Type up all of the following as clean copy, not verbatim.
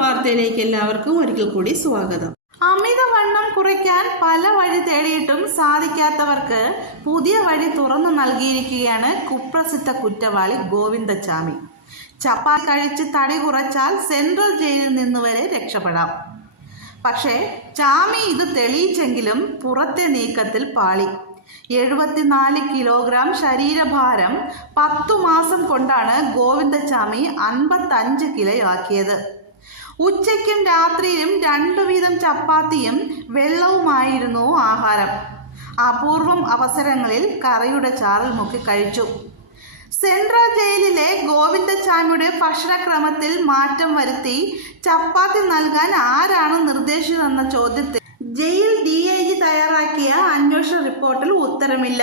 വാർത്തയിലേക്ക് എല്ലാവർക്കും ഒരിക്കൽ കൂടി സ്വാഗതം. അമിതവണ്ണം കുറയ്ക്കാൻ പല വഴി തേടിയിട്ടും സാധിക്കാത്തവർക്ക് പുതിയ വഴി തുറന്നു നൽകിയിരിക്കുകയാണ് കുപ്രസിദ്ധ കുറ്റവാളി ഗോവിന്ദച്ചാമി. ചപ്പാത്തി കഴിച്ച് തടി കുറച്ചാൽ സെൻട്രൽ ജയിലിൽ നിന്ന് വരെ രക്ഷപ്പെടാം. പക്ഷേ ചാമി ഇത് തെളിയിച്ചെങ്കിലും പുറത്തെ നീക്കത്തിൽ പാളി. 74 കിലോഗ്രാം ശരീരഭാരം 10 മാസം കൊണ്ടാണ് ഗോവിന്ദച്ചാമി 55 കിലോയാക്കിയത്. ഉച്ചയ്ക്കും രാത്രിയിലും 2 വീതം ചപ്പാത്തിയും വെള്ളവുമായിരുന്നു ആഹാരം. അപൂർവം അവസരങ്ങളിൽ കറിയുടെ ചാറിൽ മുക്കി കഴിച്ചു. സെൻട്രൽ ജയിലിലെ ഗോവിന്ദച്ചാമിയുടെ ഭക്ഷണക്രമത്തിൽ മാറ്റം വരുത്തി ചപ്പാത്തി നൽകാൻ ആരാണ് നിർദ്ദേശിച്ചതെന്ന ചോദ്യത്തിൽ ജയിൽ DIG തയ്യാറാക്കിയ അന്വേഷണ റിപ്പോർട്ടിൽ ഉത്തരമില്ല.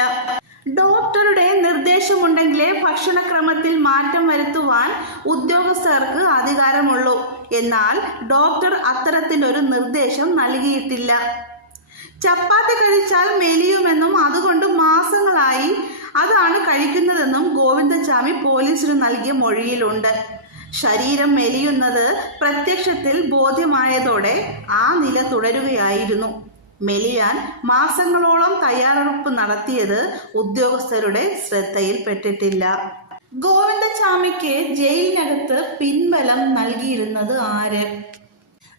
ഡോക്ടറുടെ നിർദ്ദേശമുണ്ടെങ്കിലേ ഭക്ഷണക്രമത്തിൽ മാറ്റം വരുത്തുവാൻ ഉദ്യോഗസ്ഥർക്ക് അധികാരമുള്ളൂ. എന്നാൽ ഡോക്ടർ അത്തരത്തിലൊരു നിർദ്ദേശം നൽകിയിട്ടില്ല. ചപ്പാത്തി കഴിച്ചാൽ മെലിയുമെന്നും അതുകൊണ്ട് മാസങ്ങളായി അതാണ് കഴിക്കുന്നതെന്നും ഗോവിന്ദച്ചാമി പോലീസിന് നൽകിയ മൊഴിയിലുണ്ട്. ശരീരം മെലിയുന്നത് പ്രത്യക്ഷത്തിൽ ബോധ്യമായതോടെ ആ നില തുടരുകയായിരുന്നു. മെലിയാൻ മാസങ്ങളോളം തയ്യാറെടുപ്പ് നടത്തിയത് ഉദ്യോഗസ്ഥരുടെ ശ്രദ്ധയിൽപ്പെട്ടിട്ടില്ല. ഗോവിന്ദച്ചാമിക്ക് ജയിലിനകത്ത് പിൻബലം നൽകിയിരുന്നത് ആര്?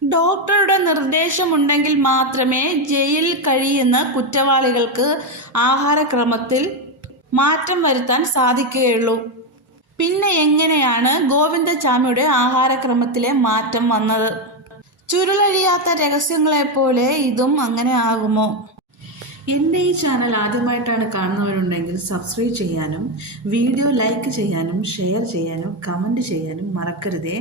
ഡോക്ടറുടെ നിർദ്ദേശമുണ്ടെങ്കിൽ മാത്രമേ ജയിലിൽ കഴിയുന്ന കുറ്റവാളികൾക്ക് ആഹാരക്രമത്തിൽ മാറ്റം വരുത്താൻ സാധിക്കുകയുള്ളൂ. പിന്നെ എങ്ങനെയാണ് ഗോവിന്ദച്ചാമിയുടെ ആഹാരക്രമത്തിലെ മാറ്റം വന്നത്? ചുരുളഴിയാത്ത രഹസ്യങ്ങളെപ്പോലെ ഇതും അങ്ങനെ ആകുമോ? എൻ്റെ ഈ ചാനൽ ആദ്യമായിട്ടാണ് കാണുന്നവരുണ്ടെങ്കിൽ സബ്സ്ക്രൈബ് ചെയ്യാനും വീഡിയോ ലൈക്ക് ചെയ്യാനും ഷെയർ ചെയ്യാനും കമൻറ്റ് ചെയ്യാനും മറക്കരുതേ.